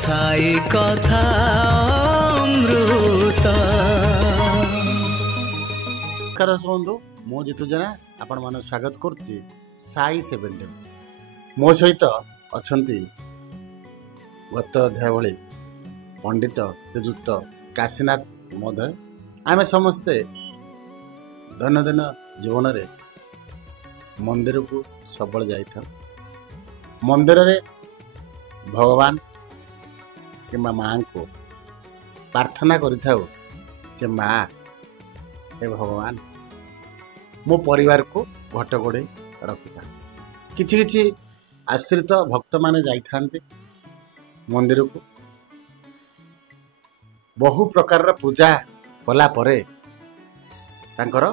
साई कथा अमृत। नमस्कार बंधु, मु जितु जेना आपण मान स्वागत करुच्ची साई 7 मो सहित अच्छा गत अध्याय भली पंडित श्रीजुक्त काशीनाथ महोदय। आम समस्ते दैनंदिन जीवन में मंदिर को सब जाता मंदिर रे भगवान कि माँ को प्रार्थना करि माँ हे भगवान मो परिवार को घट गोड़े रखिता। किछि आश्रित भक्त माने जाइथांते मंदिर को बहु प्रकार पूजा कला परे तांकर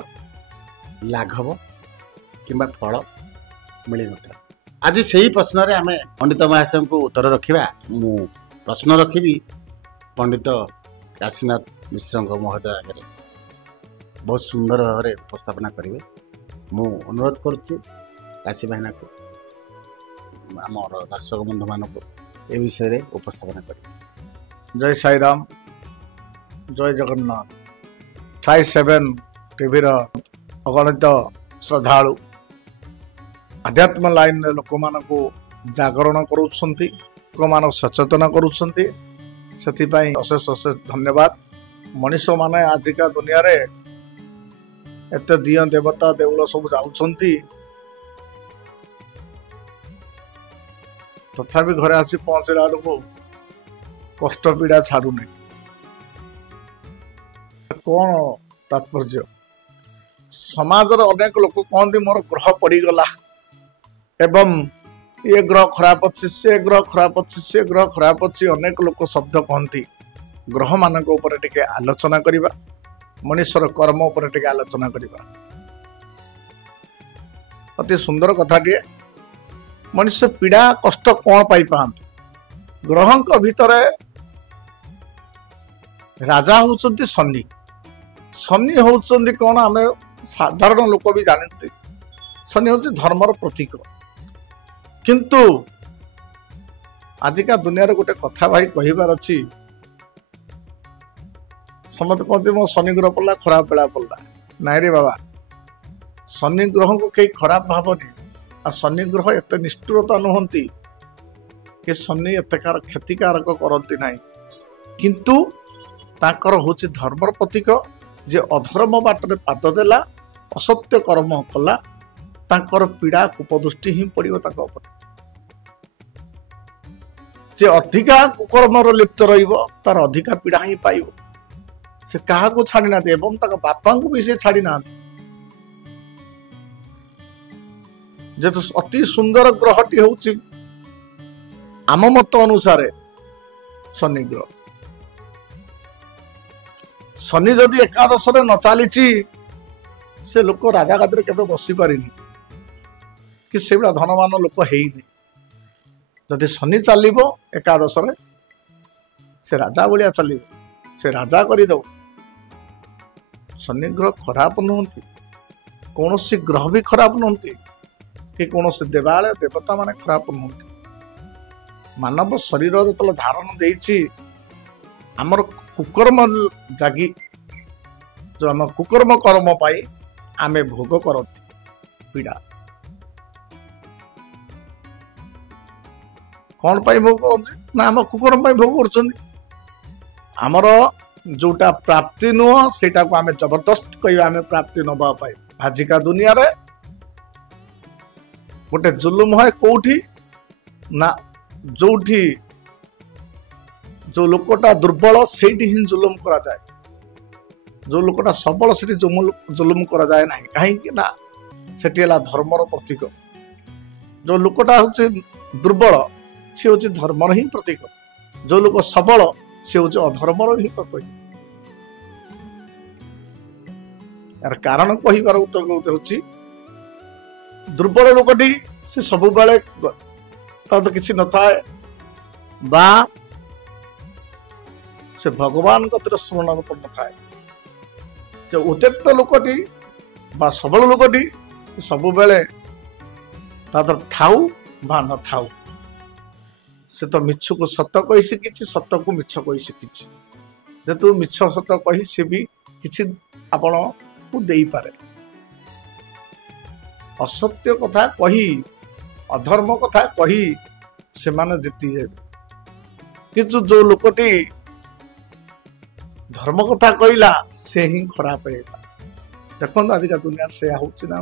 लाघव किंबा फल मिल नथा। आज सही प्रश्न रे आमे पंडित महाशय को उत्तर रखिबा। मु प्रश्न रखिबी पंडित काशीनाथ मिश्र महोदय आगे बहुत सुंदर भाव में उपस्थापना करेंगे। मु अनुरोध करुच्ची काशी भाईना को आम दर्शक बंधु मान को ए विषय रे उपस्थापना करेंगे। जय साई राम, जय जगन्नाथ। साई 7 टीवी अगणित श्रद्धालु आध्यात्म लाइन लोक मान को जागरण करुछंती, लोक मान सचेतन करुछंती। सेथिपाई अशेष अशेष धन्यवाद। मनीष माने आजिका दुनिया रे एते दिय देवता देउल सब जाउछंती, तथापि घरे आसी पहुँचला को कष्ट पीड़ा छाड़ू नहीं। कौन तात्पर्य? समाज अनेक लोक कहते मोर ग्रह पड़गला एवं ये ग्रह खराब अच्छी से ग्रह खराब अच्छी से ग्रह खराब अच्छी अनेक लोक शब्द कहती। ग्रह मान टे आलोचना करवा, मनुष्यर कर्म उपर टे आलोचना करवा। अति सुंदर कथाटे। मनुष्य पीड़ा कष्ट कौन पाई पाते? ग्रह भितर राजा होउछंती शनि। शनि होउछंती कौन आम साधारण लोक भी जानते। शनि हूँ धर्मर प्रतीक। किंतु आजिका दुनिया रे गोटे कथा भाई कहिबार अच्छी। समस्त कहते मो शनि ग्रह पड़ा खराब बेला पड़ा। नाई रे बाबा, शनि ग्रह को कई खराब भावनी। आ शनि ग्रह एत निष्ठुरता नुहंती कि शनि एतकार क्षतिकारक करती नहीं। किंतु ताकर होची धर्मर प्रतीक। जे अधर्म बाटर पाद देला, असत्य कर्म कला, ताकर पीड़ा कुपदृष्टि ही पड़ो। जे अधिका कुकर्मर लिप्त रहिबो तार अधिका पीड़ा ही पाइबो। से कहा को छाड़ी ना एवं बापा को भी से छाड़ी ना। जेतु अति सुंदर ग्रहटी होउची आम मत अनुसार शनि ग्रह। शनि जदि एकादश न चली से लोक राजा गादी केवे बसी पारिनी कि से धनवान लोक हेनी। जदि शनि चलो एकादश से राजा भाया चलो, से राजा करदे। शनि ग्रह खराब नुहति, कौन सी ग्रह भी खराब नुहति कि कौन से देवालय देवता माने खराब नुहति। मानव शरीर जो धारण देछि आमर कुकर्म जागी, जो आम कुकर्म कर्म पाई आमे भोग करती पीड़ा। कौन पाई भोग करती ना आम कुकर्म पाई भोग कर। आमर जोटा प्राप्ति नुह सेटा को आमे जबरदस्त कहवा आमे प्राप्ति नबा पाई। आजिका दुनिया रे गोटे जुलुम है कोठी ना, जोठी जो लोकटा दुर्बल से जुलुम करा जाए, जो लोकटा सबल से जुलुम करा जाए ना। कहीं ना सेठी है धर्मर प्रतीक। जो लोकटा हूँ दुर्बल सी हूँ धर्मर ही प्रतीक। जो लोक सबल सी हूँ अधर्मर ही प्रतीक। यार कारण कहिबार उत्तर हूँ दुर्बल लोकटी से सब बेले तो किसी न थाए बा से भगवान कतिर स्मरण कर न थाए। जो उद्यत लोकटी बा सबल लोकटी सब बेले तादर थाऊ बा न थाऊ से तो मिछ को सत कही शिखी सत को मिछ कही शिखी जेतु मिछ सत कही सी भी किसी आपण को दे पारे असत्य कथा कही अधर्म कथा कही से माने जीति किंतु जो लोकटी धर्म कथा कहला से ही खराब है देखो आजिका दुनिया से होची ना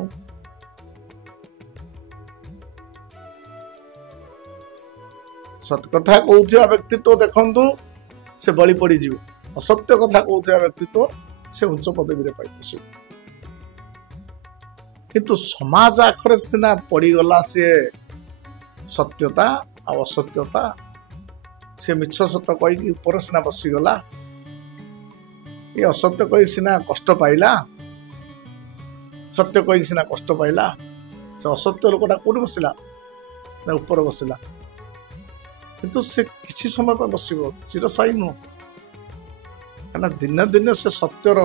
सत कथा कहूथिबा व्यक्तित्व देखंतु से बलि पड़ी जीवे असत्य कथा कहूथिबा व्यक्तित्व से उच्च पदवी रे पाइ पसु किंतु समाज आखरे सिना पड़ी गला से सत्यता आ असत्यता से मिछ सत कही कि ऊपर सिना बसी गला ये असत्य कही सिना कष्ट पाइला सत्य कही सिना कष्ट पाइला से असत्य लोकटा कोठी बसिला ना ऊपर बसिला किंतु से किसी समय पर बसिबो चिरस्थायी नु कहना दिन दिन से सत्यर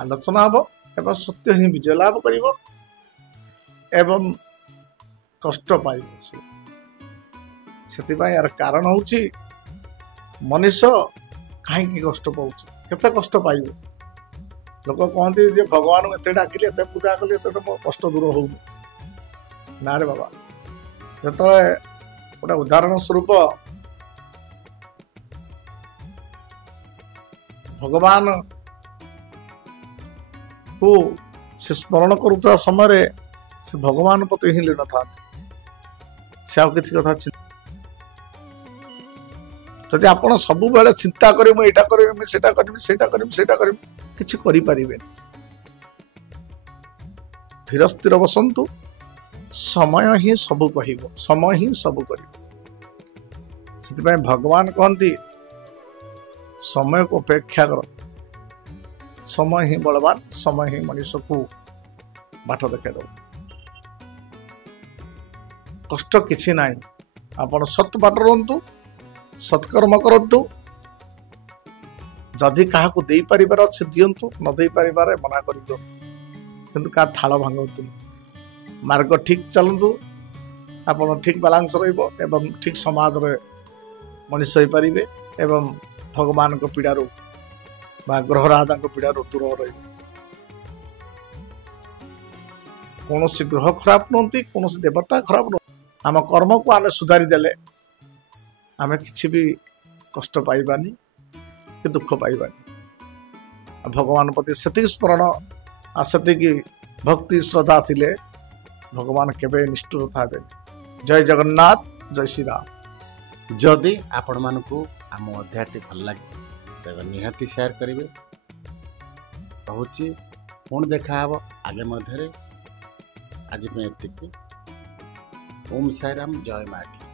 आलोचना हम एवं सत्य ही विजय लाभ करिवो एवं कष्ट पाइबो से यार कारण होची मनुष्य कहीं कष्ट पाउछ केते कष्ट पाइबो लोक कहते जे भगवान एते डाकिले एते पूजा कले एते मो कष्ट दूर हो ना रे बाबा जतले गोटे उदाहरण स्वरूप भगवान को से स्मरण करुवा समय से भगवान प्रति ही लीन था से आ किसी कथा जदि आप सब बेले चिंता करें एटा करें सेटा करें सेटा करें सेटा करें किसी करें धीर स्थिर बसंतु समय ही सब कह समय ही सब कर भगवान कहती समय को अपेक्षा कर समय ही बलवान समय ही मनुष्य को बाट देखा दो कष्ट किसी ना आपण सत बाट रुहतु सत्कर्म करतु जदि क्या दे पारिबार अच्छे दिंतु न दे पारिबार मना कर दिंतु क्या थाल भांगतु मार्ग ठीक चलतु आपण ठीक बालांस रही ठीक समाज रे मनुष्य हो पारे एवं भगवान को पीड़ारू बा ग्रह राजा पीड़ारू दूर रही कौन ग्रह खराब नुहति कौन देवता खराब नुह आम कर्म को आम सुधारी देले आम किसी भी कष्ट पाइबानी कि दुख पाइबानी भगवान प्रति सेतिक स्मरण आ सेतिक भक्ति श्रद्धा थिले भगवान केबे निष्ठुर थाबे। जय जगन्नाथ जय श्री राम। जदि आपण मानकु आम अध्यायटी भल लगे तेज निहाती शेयर करेंगे कहूँ पुणी देखा हे आगे मध्य आज मैं एति ओम साईराम जय माँ की।